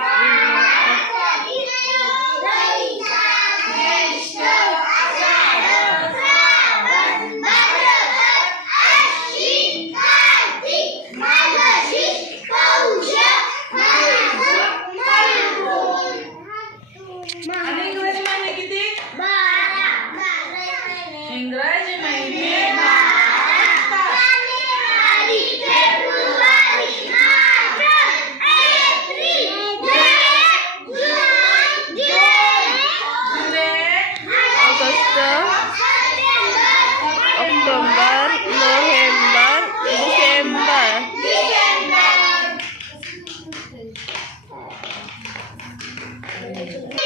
आणि Gracias.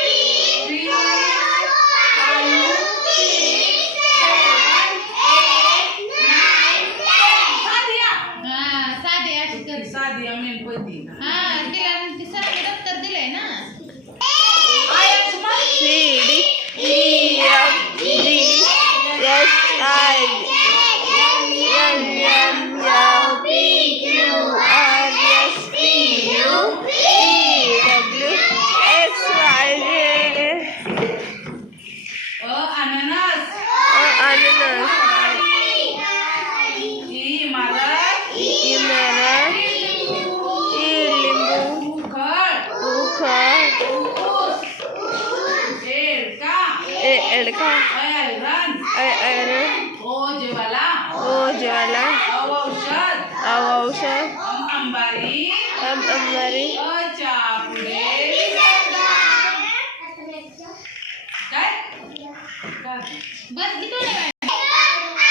एडका ऐरण ऐरण ओजेवाला ओजवाला औषध. औषध अंबारी. अंबारी अचापुडे काय काय? बस किती वेळ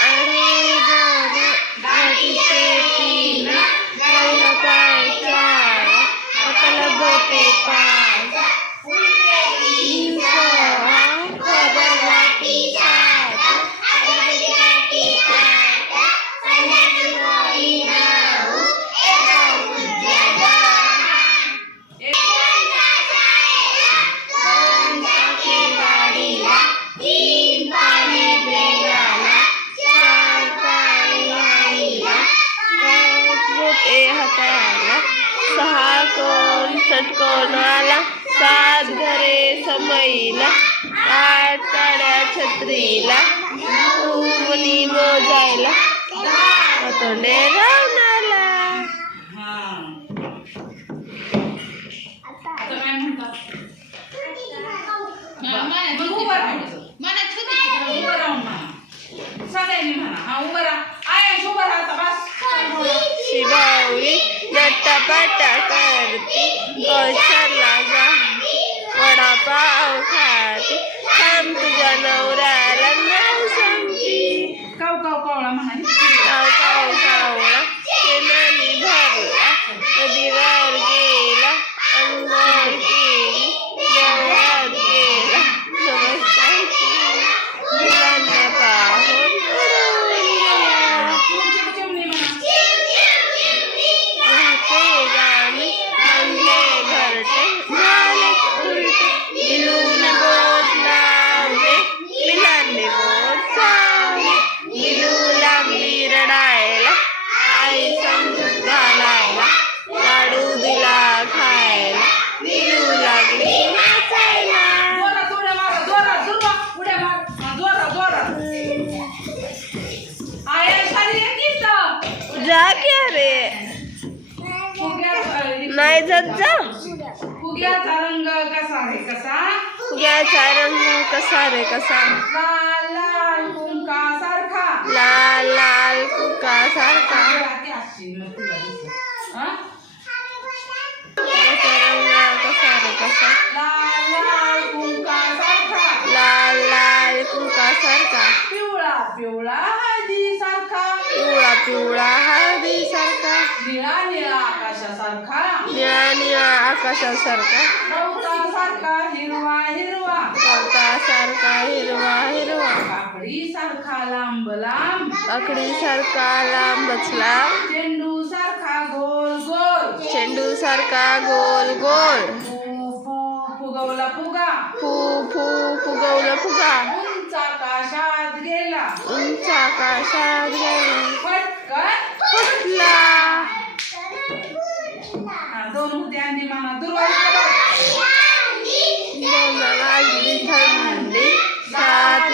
आणि कोण षटकोनाला सात घरे समईला आठ काड्या छत्रीला मोजायला. तोंडे रावणाला. सगळ्यांनी म्हणा हा उभं राहा उभं बस करती कौशला जा वडापाव खाती थांब तुझ्या नवऱ्याला नाव सांगती. काव काव कावळा म्हणाली. नाही जात जा फुग्याचा रंग कसा आहे कसा? फुग्याचा रंग कसा रे कसा? लाल लाल कुंका सारखा लाल लाल कुका सारखा फुग्याचा रंग कसा रे कसा? लाल लाल कुंका सारखा लाल लाल कुका सारखा पिवळा पिवळा हळदी सारखा पिवळा पिवळा हळदी सारखा निळा निळा आकाशासारखा. आकाशासारखा. गवता सारखा हिरवा हिरवा. गवता सारखा हिरवा हिरवा. काकडी सारखा लांब लांब. आकडी सारखा लांबच लांब. चेंडू सारखा गोल गोल. चेंडू सारखा गोल. गोल फुगवला फुगा. फू फू फुगवलं फुगा. उंच आकाशात गेला. उंच आकाशात गेला. पटकन फुटला. दोन होते अंडी म्हणा दुर्वाळी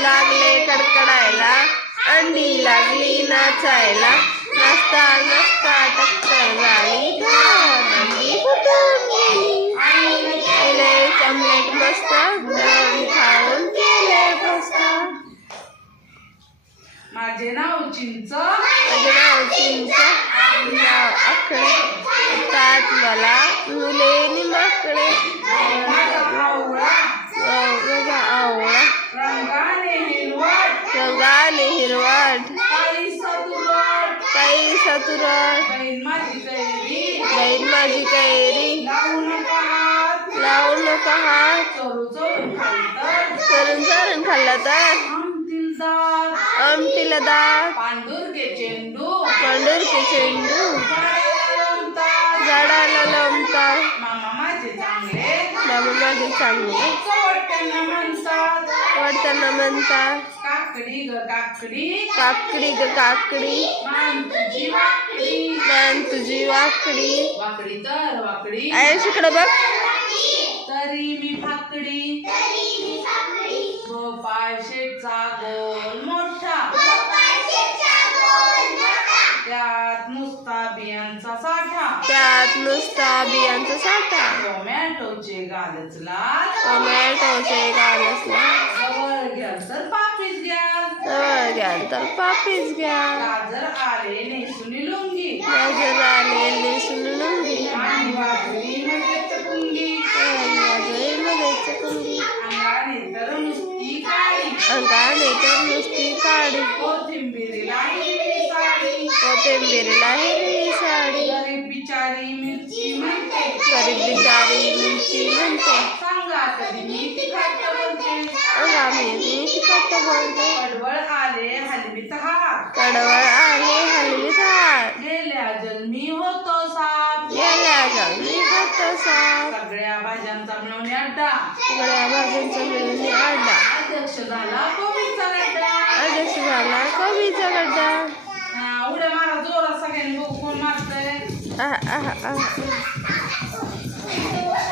लागले कडकडायला. अंडी लागली नाचायला. नाचता नाचता टक्कर झाली. केले चमलेट मस्त दळून खाऊन केले माझे नाव चिंच. माझे नाव चिंच. नाव अकडे मला मुले माकडे. माझा आवळा रंगाने हिरवट काही सतुरट माझी कैरी लावून का लावू नका हात लावू चरण खाल्ला तर दात आमटीला दात पांडुरके चेंडू पांढरके चेंडू मामा माझे चांगले मामा माझे चांगले म्हणतात म्हणतात काकडी ग काकडी. काकडी ग काकडी मान तुझी वाकडी मान तुझी वाकडी वाकडी तर वाकडी आयुष इकडे बघ तरी मी फाकडी गोपाळ शेठचा गोल मोठा त्यात नुसता बियांचा साठा त्यात नुसता बियांचा साठा. टोमॅटोचे गालच लाल टोमॅटोचे जवळ घ्याल तर पापीच घ्याल. जवळ घ्याल तर घ्या गाजर आले नेसुनी लुंगी. गाजर आले लिसून लुंगी. आणि वाजली म्हणजे चपुंगी मध्ये चकुंगी अंगाने तर नुसती काळी. अंगाने तर नुसती काढी कोथिंबीरीला हिरवी साडी. कोथिंबीरला गरीब बिचारी मिरची म्हणते. बोलते कडवळ आले हलवीत हात कडवळ आले हलवी हात गेल्या जन्मी होतो साप. गेल्या जमी होतो साप. सगळ्या भाज्यांचा मिळवणे अड्डा सगळ्या भाज्यांचा मिळून आडा अध्यक्ष झाला कोबीचा गड्डा. अध्यक्ष झाला कवीचा गड्डा. उड्या मारा जोरात सगळ्यांनी बघू कोण मारतंय Thank you.